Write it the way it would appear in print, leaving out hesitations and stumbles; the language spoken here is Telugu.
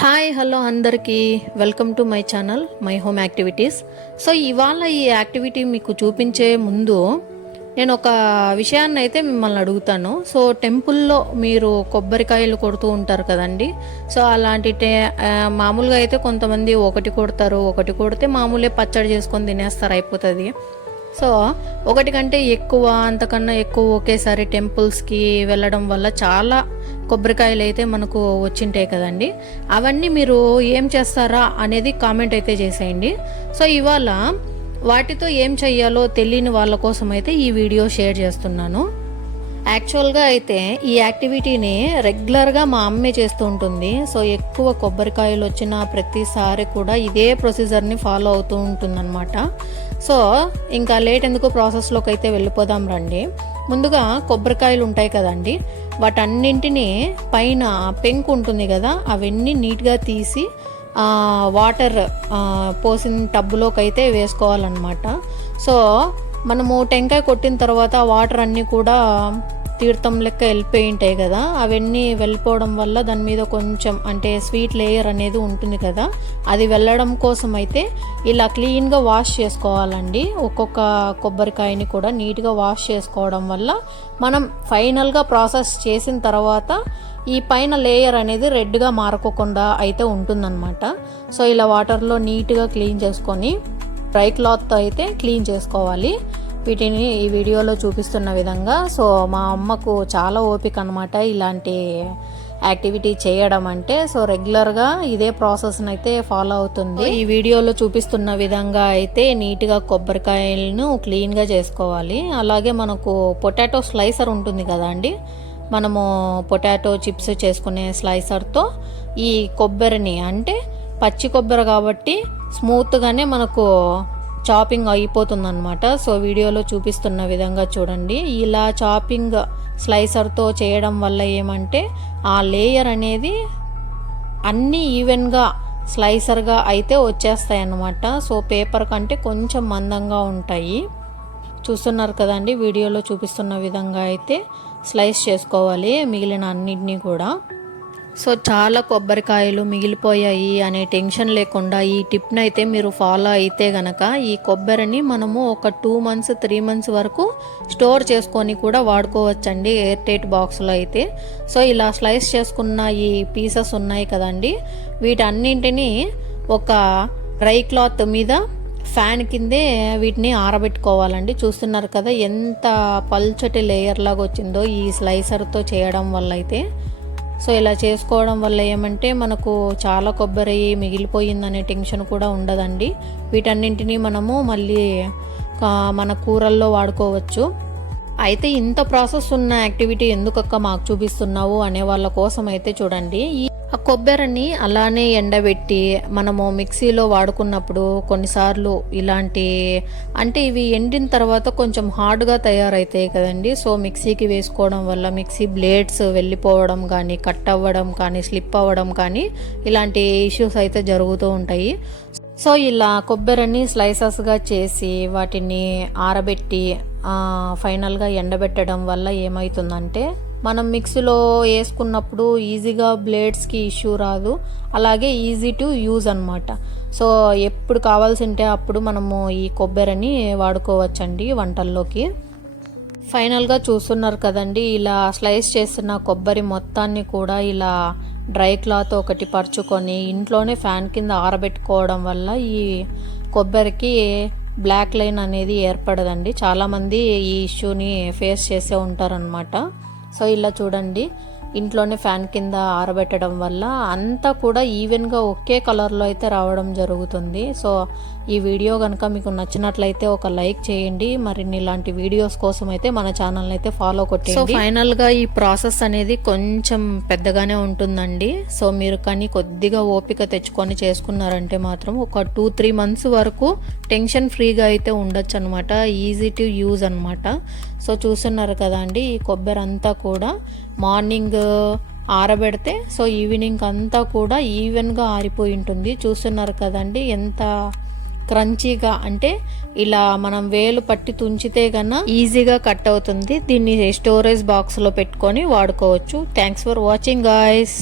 హాయ్ హలో అందరికీ welcome to my channel my home activities. So ఇవాళ ఈ యాక్టివిటీ మీకు చూపించే ముందు నేను ఒక విషయాన్ని అయితే మిమ్మల్ని అడుగుతాను. సో టెంపుల్లో మీరు కొబ్బరికాయలు కొడుతూ ఉంటారు కదండి. సో అలాంటి మామూలుగా అయితే కొంతమంది ఒకటి కొడతారు, ఒకటి కొడితే మామూలే పచ్చడి చేసుకొని తినేస్తారు, అయిపోతుంది. సో ఒకటి కంటే ఎక్కువ, అంతకన్నా ఎక్కువ ఒకేసారి టెంపుల్స్కి వెళ్ళడం వల్ల చాలా కొబ్బరికాయలు అయితే మనకు వచ్చింటాయి కదండి. అవన్నీ మీరు ఏం చేస్తారా అనేది కామెంట్ అయితే చేసేయండి. సో ఇవాళ వాటితో ఏం చెయ్యాలో తెలియని వాళ్ళ కోసం అయితే ఈ వీడియో షేర్ చేస్తున్నాను. యాక్చువల్గా అయితే ఈ యాక్టివిటీని రెగ్యులర్గా మా అమ్మే చేస్తూ ఉంటుంది. సో ఎక్కువ కొబ్బరికాయలు వచ్చిన ప్రతిసారి కూడా ఇదే ప్రొసీజర్ని ఫాలో అవుతూ ఉంటుందన్నమాట. సో ఇంకా లేట్ ఎందుకు, ప్రాసెస్లోకి అయితే వెళ్ళిపోదాం రండి. ముందుగా కొబ్బరికాయలు ఉంటాయి కదండి, వాటన్నింటినీ పైన పెంకు ఉంటుంది కదా, అవన్నీ నీట్గా తీసి వాటర్ పోసిన టబ్బులోకి అయితే వేసుకోవాలన్నమాట. సో మనము టెంకాయ కొట్టిన తర్వాత వాటర్ అన్నీ కూడా తీర్థం లెక్క వెళ్ళిపోయి ఉంటాయి కదా, అవన్నీ వెళ్ళిపోవడం వల్ల దాని మీద కొంచెం అంటే స్వీట్ లేయర్ అనేది ఉంటుంది కదా, అది వెళ్ళడం కోసం అయితే ఇలా క్లీన్గా వాష్ చేసుకోవాలండి. ఒక్కొక్క కొబ్బరికాయని కూడా నీట్గా వాష్ చేసుకోవడం వల్ల మనం ఫైనల్గా ప్రాసెస్ చేసిన తర్వాత ఈ పైన లేయర్ అనేది రెడ్గా మారకోకుండా అయితే ఉంటుందన్నమాట. సో ఇలా వాటర్లో నీట్గా క్లీన్ చేసుకొని డ్రై క్లాత్తో అయితే క్లీన్ చేసుకోవాలి వీటిని ఈ వీడియోలో చూపిస్తున్న విధంగా. సో మా అమ్మకు చాలా ఓపిక అనమాట ఇలాంటి యాక్టివిటీ చేయడం అంటే. సో రెగ్యులర్గా ఇదే ప్రాసెస్ని అయితే ఫాలో అవుతుంది. ఈ వీడియోలో చూపిస్తున్న విధంగా అయితే నీట్గా కొబ్బరికాయలను క్లీన్గా చేసుకోవాలి. అలాగే మనకు పొటాటో స్లైసర్ ఉంటుంది కదా అండి, మనము పొటాటో చిప్స్ చేసుకునే స్లైసర్తో ఈ కొబ్బరిని, అంటే పచ్చి కొబ్బరి కాబట్టి స్మూత్గానే మనకు చాపింగ్ అయిపోతుందన్నమాట. సో వీడియోలో చూపిస్తున్న విధంగా చూడండి. ఇలా చాపింగ్ స్లైసర్తో చేయడం వల్ల ఏమంటే ఆ లేయర్ అనేది అన్నీ ఈవెన్గా స్లైసర్గా అయితే వచ్చేస్తాయి అన్నమాట. సో పేపర్ కంటే కొంచెం మందంగా ఉంటాయి. చూస్తున్నారు కదండి, వీడియోలో చూపిస్తున్న విధంగా అయితే స్లైస్ చేసుకోవాలి మిగిలిన అన్నిటినీ కూడా. సో చాలా కొబ్బరికాయలు మిగిలిపోయాయి అనే టెన్షన్ లేకుండా ఈ టిప్ని అయితే మీరు ఫాలో అయితే గనక ఈ కొబ్బరిని మనము ఒక 2 months 3 months వరకు స్టోర్ చేసుకొని కూడా వాడుకోవచ్చండి, ఎయిర్ టైట్ బాక్స్లో అయితే. సో ఇలా స్లైస్ చేసుకున్న ఈ పీసెస్ ఉన్నాయి కదండి, వీటన్నింటినీ ఒక డ్రై క్లాత్ మీద ఫ్యాన్ కిందే వీటిని ఆరబెట్టుకోవాలండి. చూస్తున్నారు కదా ఎంత పల్చటి లేయర్ లాగా వచ్చిందో ఈ స్లైసర్తో చేయడం వల్ల అయితే. సో ఇలా చేసుకోవడం వల్ల ఏమంటే మనకు చాలా కొబ్బరి మిగిలిపోయిందనే టెన్షన్ కూడా ఉండదండి. వీటన్నింటినీ మనము మళ్ళీ మన కూరల్లో వాడుకోవచ్చు. అయితే ఇంత ప్రాసెస్ ఉన్న యాక్టివిటీ ఎందుకక్క మాకు చూపిస్తున్నావు అనే వాళ్ళ కోసం అయితే చూడండి, ఆ కొబ్బరిని అలానే ఎండబెట్టి మనము మిక్సీలో వాడుకున్నప్పుడు కొన్నిసార్లు ఇలాంటి అంటే ఇవి ఎండిన తర్వాత కొంచెం హార్డ్గా తయారవుతాయి కదండి. సో మిక్సీకి వేసుకోవడం వల్ల మిక్సీ బ్లేడ్స్ వెళ్ళిపోవడం కానీ, కట్ అవ్వడం కానీ, స్లిప్ అవ్వడం కానీ ఇలాంటి ఇష్యూస్ అయితే జరుగుతూ ఉంటాయి. సో ఇలా కొబ్బరిని స్లైసెస్గా చేసి వాటిని ఆరబెట్టి ఫైనల్గా ఎండబెట్టడం వల్ల ఏమవుతుందంటే మనం మిక్సీలో వేసుకున్నప్పుడు ఈజీగా బ్లేడ్స్కి ఇష్యూ రాదు, అలాగే ఈజీ టు యూజ్ అనమాట. సో ఎప్పుడు కావాల్సి ఉంటే అప్పుడు మనము ఈ కొబ్బరిని వాడుకోవచ్చండి వంటల్లోకి. ఫైనల్గా చూస్తున్నారు కదండి, ఇలా స్లైస్ చేసిన కొబ్బరి మొత్తాన్ని కూడా ఇలా డ్రై క్లాత్ ఒకటి పరుచుకొని ఇంట్లోనే ఫ్యాన్ కింద ఆరబెట్టుకోవడం వల్ల ఈ కొబ్బరికి బ్లాక్ లైన్ అనేది ఏర్పడదండి. చాలామంది ఈ ఇష్యూని ఫేస్ చేసే ఉంటారనమాట. సో ఇలా చూడండి, ఇంట్లోనే ఫ్యాన్ కింద ఆరబెట్టడం వల్ల అంతా కూడా ఈవెన్గా ఒకే కలర్లో అయితే రావడం జరుగుతుంది. సో ఈ వీడియో కనుక మీకు నచ్చినట్లయితే ఒక లైక్ చేయండి. మరిన్ని ఇలాంటి వీడియోస్ కోసం అయితే మన ఛానల్ని అయితే ఫాలో కొట్టండి. సో ఫైనల్గా ఈ ప్రాసెస్ అనేది కొంచెం పెద్దగానే ఉంటుందండి. సో మీరు కానీ కొద్దిగా ఓపిక తెచ్చుకొని చేసుకున్నారంటే మాత్రం ఒక 2-3 months వరకు టెన్షన్ ఫ్రీగా అయితే ఉండొచ్చు అనమాట. ఈజీ టు యూజ్ అనమాట. సో చూస్తున్నారు కదా అండి, ఈ కొబ్బరి అంతా కూడా మార్నింగ్ ఆరబెడితే సో ఈవినింగ్ అంతా కూడా ఈవెన్గా ఆరిపోయి ఉంటుంది. చూస్తున్నారు కదండి ఎంత క్రంచీగా, అంటే ఇలా మనం వేలు పట్టి తుంచితే కన్నా ఈజీగా కట్ అవుతుంది. దీన్ని స్టోరేజ్ బాక్స్లో పెట్టుకొని వాడుకోవచ్చు. Thanks for watching guys.